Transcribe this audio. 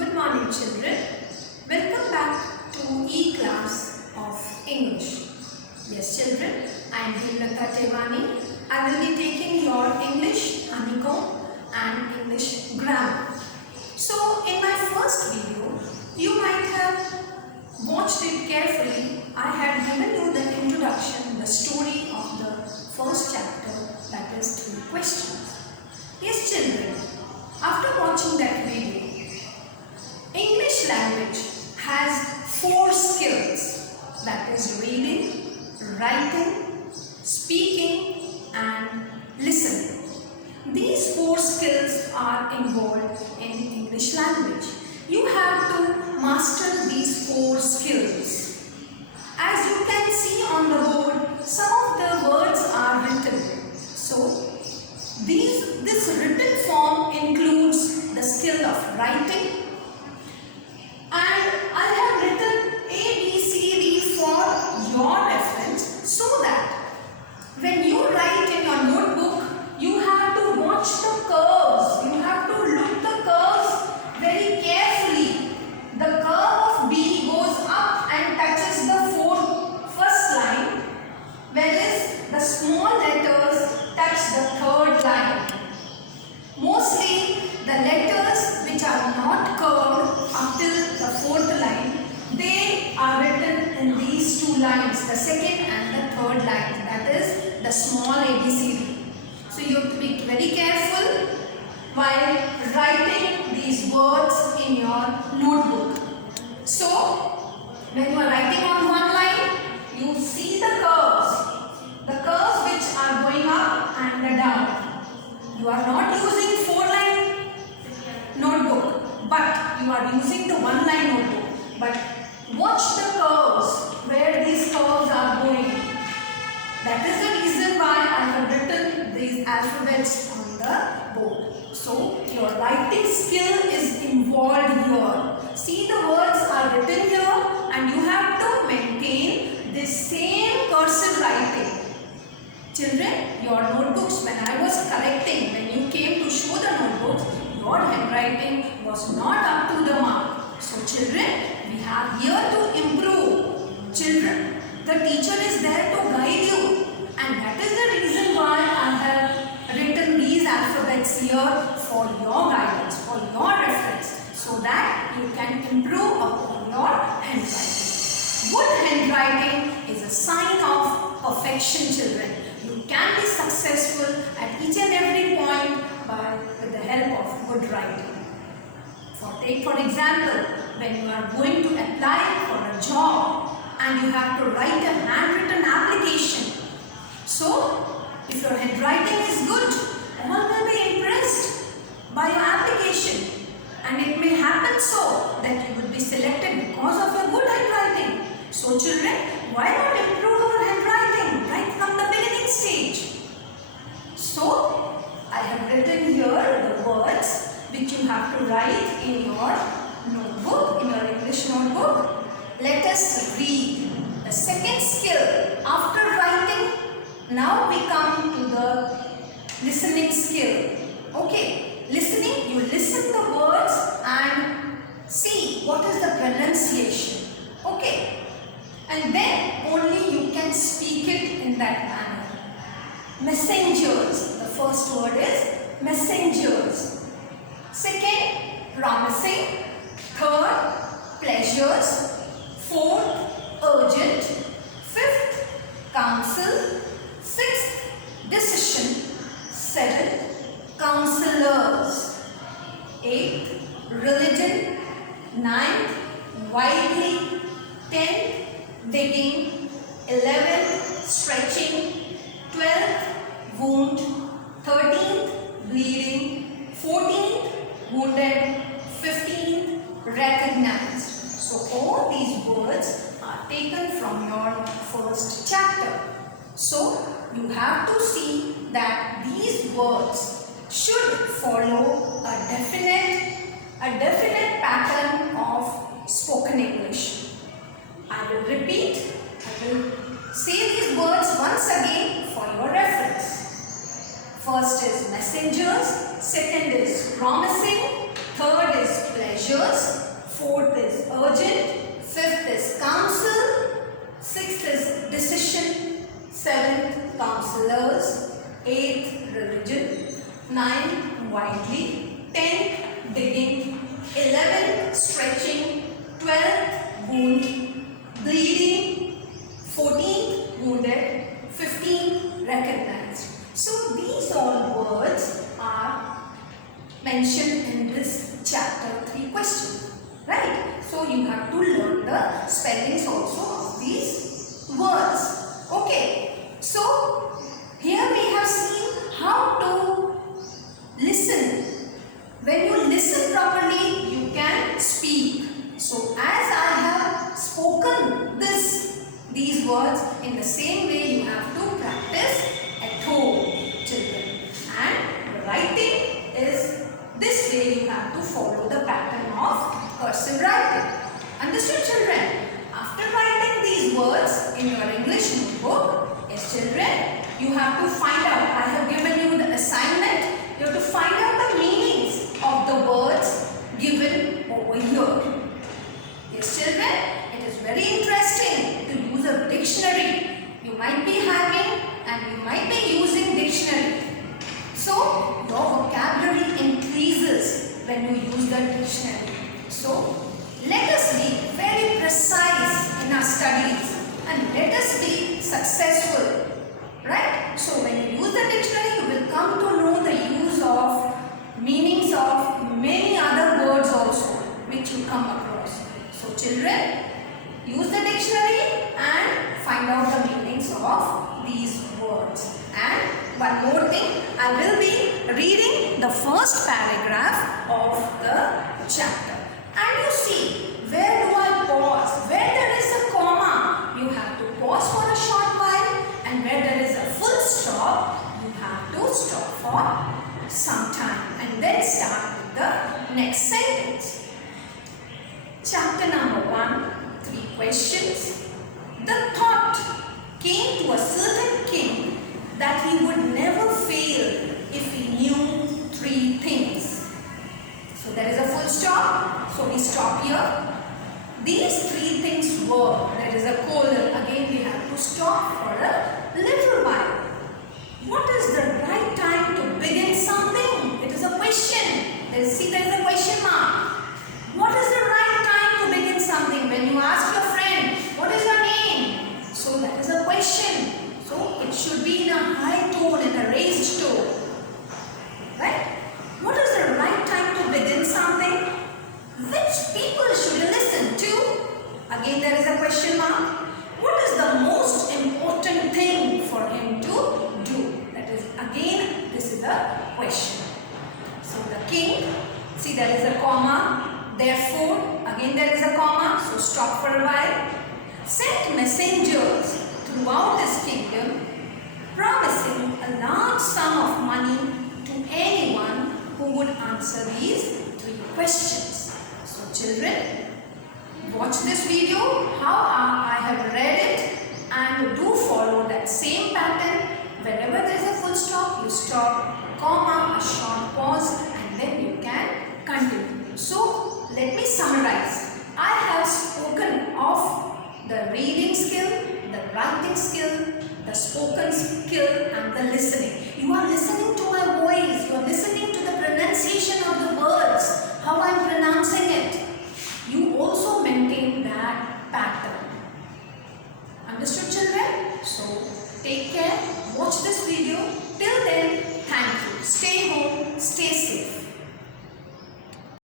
Good morning, children. Welcome back to E-Class of English. Yes, children, I am Himlata Tewani. I will be taking your English honeycomb and English grammar. So, in my first video, you might have watched it carefully. I had given you the introduction, the story of the first chapter, that is 3 questions. Yes, children, after watching that video, English language has 4 skills, that is reading, writing, speaking and listening. These 4 skills are involved in English language. You have to master these 4 skills. As you can see on the board, some of the words are written. So, this written form includes the skill of writing, and I have written A, B, C, D for your reference so that when you write in your notebook, you have to watch the curves. You have to look the curves very carefully. The curve of B goes up and touches the first line, whereas the small letters touch the third line. Mostly the letters which are not curved up till the 4th line, they are written in these 2 lines, the second and the third line, that is the small ABCD. So you have to be very careful while writing these words in your notebook. So when you are writing on one line, you see the curves which are going up and the down. You are not using 4-line notebook, but you are using the 1-line notebook. But watch the curves, where these curves are going. That is the reason why I have written these alphabets on the board. So, your writing skill is involved here. See, the words are written here and you have to maintain the same cursive writing. Children, your notebooks, when I was correcting, when you came to show the notebooks, your handwriting was not up to the mark. So children, we have here to improve. Children, the teacher is there to guide you, and that is the reason why I have written these alphabets here for your guidance, for your reference, so that you can improve upon your handwriting. Good handwriting is a sign of perfection, children. You can be successful at each and every point with the help of good writing. Take for example, when you are going to apply for a job and you have to write a handwritten application. So, if your handwriting is good, all will be impressed by your application, and it may happen so that you will be selected because of your good handwriting. So children, why not improve our handwriting right from the beginning stage? So, I have written here the words which you have to write in your notebook, in your English notebook. Let us read. The second skill after writing, now we come to the listening skill. Okay, listening, you listen the words and see what is the pronunciation. Okay. And then only you can speak it in that manner. Messengers. The first word is messengers. Second, promising. Third, pleasures. Fourth, urgent. Fifth, counsel. Sixth, decision. Seventh, counselors. Eighth, religion. Ninth, widely. 10th, digging. 11th, stretching. 12th, wound. 13th, bleeding. 14th, wounded. 15th, recognized. So all these words are taken from your first chapter. So you have to see that these words should follow a definite pattern of spoken English. I will repeat. I will say these words once again for your reference. First is messengers, second is promising, third is pleasure. messengers. Fourth is urgent. Fifth is counsel. Sixth is decision. Seventh, counselors. Eighth, religion. Ninth, widely. 10th, digging. 11th, stretching. 12th, wound, bleeding. 14th, wounded. 15th, recognized. So these all words are mentioned in this chapter 3 question, right? So you have to learn the spellings also of these words. Okay, so here we have seen how to listen. When you listen properly, you can speak. So as I have spoken these words, in the same way you have to practice at home, children. And writing is this way, you have to follow the pattern of cursive writing. Understood, children? After writing these words in your English notebook, yes children, you have to find out. I have given you the assignment. You have to find out the meanings of the words given over here. Yes children, it is very interesting to use a dictionary. You might be having and you might be using dictionary. So your vocabulary increases when you use the dictionary. So let us be very precise in our studies and let us be successful. Right? So when you use the dictionary, you will come to know the use of meanings of many other words also which you come across. So children, use the dictionary and find out the meanings of these words. And one more thing, I will be reading the first paragraph of the chapter. And you see, where do I pause? Where there is a comma, you have to pause for a short while, and where there is a full stop, you have to stop for some time and then start with the next sentence. Chapter number 1, 3 questions. The thought came to a certain king that he would never fail if he knew 3 things. So there is a full stop. So we stop here. These 3 things were, there is a colon. Again we have to stop for a little while. What is the right time to begin something? It is a question. See, there is a question mark. What is the right time to begin something? When you ask your friend, what is your name? So that is a question. So it should be in a high tone, in a raised tone. Right? What is the right time to begin something? Which people should you listen to? Again there is a question mark. What is the most important thing for him to do? That is, again, this is a question. So the king, see there is a comma, therefore, again there is a comma, so stop for a while. Sent messengers throughout his kingdom, promising a large sum of money to anyone who would answer these 3 questions. So children, watch this video, how I have read it, and do follow that same pattern. Whenever there is a full stop, you stop, comma, a short pause, and then you can continue. So let me summarize. I have spoken of the reading skill, the writing skill, the spoken skill, and the listening. You are listening to my voice, you are listening to the pronunciation of the words, how I am pronouncing it. You also maintain that pattern. Understood, children? So take care, watch this video. Till then,